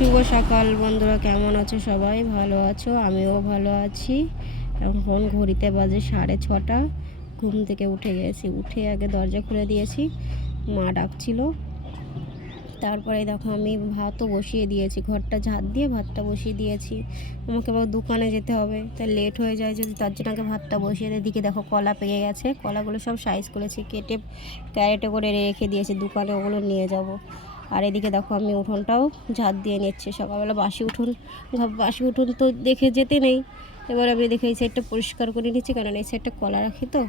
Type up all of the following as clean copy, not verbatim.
শুভ সকাল বন্ধুরা, কেমন আছো? সবাই ভালো আছো? আমিও ভালো আছি। এখন ঘড়িতে বাজে 6:30। ঘুম থেকে উঠে গেছি, উঠে আগে দরজা খুলে দিয়েছি, মা ডাকছিল। তারপরে দেখো আমি ভাতও বসিয়ে দিয়েছি, ঘরটা ঝাড় দিয়ে ভাতটা বসিয়ে দিয়েছি। আমাকে আবার দোকানে যেতে হবে, তাই লেট হয়ে যায় যদি, তার জন্য আগে ভাতটা বসিয়ে দিয়ে। এদিকে দেখো কলা পেয়ে গেছে, কলাগুলো সব সাইজ করেছি, কেটে ক্যারেটে করে রেখে দিয়েছি, দোকানে ওগুলো নিয়ে যাব। আর এদিকে দেখো আমি উঠোনটাও ঝাড় দিয়ে নিচ্ছি। সকালবেলা বাসি উঠোন তো দেখে যেতে নেই, এবার আমি দেখে এই সাইডটা পরিষ্কার করে নিচ্ছি, কারণ এই সাইডটা কলা রাখি তো,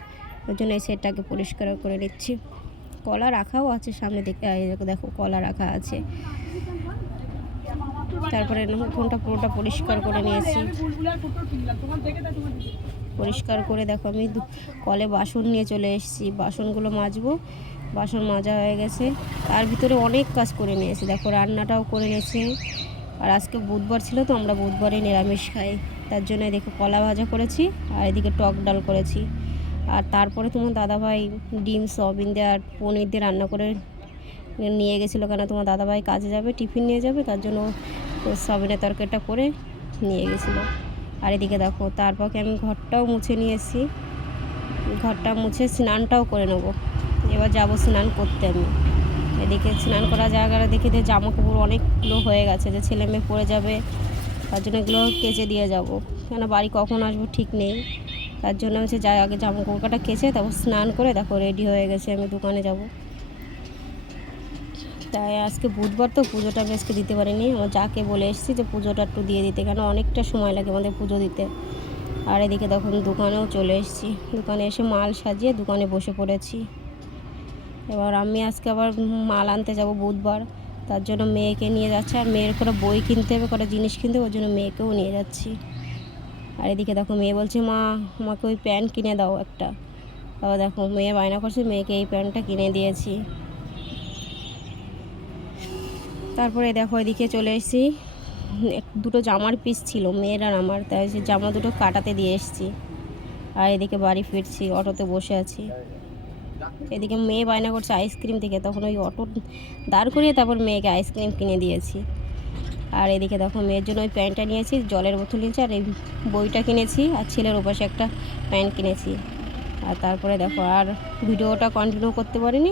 ওই জন্য এই সাইডটাকে পরিষ্কার করে নিচ্ছি। কলা রাখাও আছে সামনে দিকে, দেখো কলা রাখা আছে। তারপরে উঠোনটা পুরোটা পরিষ্কার করে নিয়েছি। পরিষ্কার করে দেখো আমি কলে বাসন নিয়ে চলে এসেছি, বাসনগুলো মাজবো। বাসন মাজা হয়ে গেছে, তার ভিতরে অনেক কাজ করে নিয়েছি। দেখো রান্নাটাও করে নিয়েছি। আর আজকে বুধবার ছিল তো, আমরা বুধবারে নিরামিষ খাই, তার জন্য দেখো কলা ভাজা করেছি, আর এদিকে টক ডাল করেছি। আর তারপরে তোমার দাদাভাই ডিম সয়াবিন দিয়ে আর পনির দিয়ে রান্না করে নিয়ে গেছিলো, কেন তোমার দাদাভাই কাজে যাবে, টিফিন নিয়ে যাবে, তার জন্য সয়াবিনের তরকারিটা করে নিয়ে গেছিলো। আর এদিকে দেখো তারপরে আমি ঘরটাও মুছে নিয়েছি, ঘরটা মুছে স্নানটাও করে নেবো। এবার যাবো স্নান করতে আমি। এদিকে স্নান করা জায়গাটা দেখে দিয়ে জামা কাপড় অনেকগুলো হয়ে গেছে, যে ছেলে মেয়ে পরে যাবে, তার জন্য এগুলো কেচে দিয়ে যাব, কেন বাড়ি কখন আসবো ঠিক নেই। তার জন্য হচ্ছে যাই আগে জামা কাপড়টা কেচে তারপর স্নান করে দেখো রেডি হয়ে গেছে, আমি দোকানে যাব। তাই আজকে বুধবার তো, পুজোটা আমি আজকে দিতে পারিনি। আমার যাকে বলে এসেছি যে পুজোটা একটু দিয়ে দিতে, কেন অনেকটা সময় লাগে আমাদের পুজো দিতে। আর এদিকে দেখো দোকানেও চলে এসেছি, দোকানে এসে মাল সাজিয়ে দোকানে বসে পড়েছি। এবার আমি আজকে আবার মাল আনতে যাব বুধবার, তার জন্য মেয়েকে নিয়ে যাচ্ছে। আর মেয়ের করে বই কিনতে হবে, কটা জিনিস কিনতে হবে, ওই জন্য মেয়েকেও নিয়ে যাচ্ছি। আর এদিকে দেখো মেয়ে বলছে, মা আমাকে ওই প্যান্ট কিনে দাও একটা। তারপর দেখো মেয়ে বায়না করছে, মেয়েকে এই প্যান্টটা কিনে দিয়েছি। তারপরে দেখো এদিকে চলে এসেছি, দুটো জামার পিস ছিল মেয়ের আর আমার, তাই সে জামা দুটো কাটাতে দিয়ে এসেছি। আর এদিকে বাড়ি ফিরছি, অটোতে বসে আছি। এদিকে মেয়ে বায়না করছে আইসক্রিম থেকে, তখন ওই অটো দাঁড় করিয়ে তারপর মেয়েকে আইসক্রিম কিনে দিয়েছি। আর এদিকে দেখো মেয়ের জন্য ওই প্যান্টটা নিয়েছি, জলের বোতল নিয়েছি, আর এই বইটা কিনেছি, আর ছেলের ওপাশে একটা প্যান্ট কিনেছি। আর তারপরে দেখো আর ভিডিওটা কন্টিনিউ করতে পারিনি।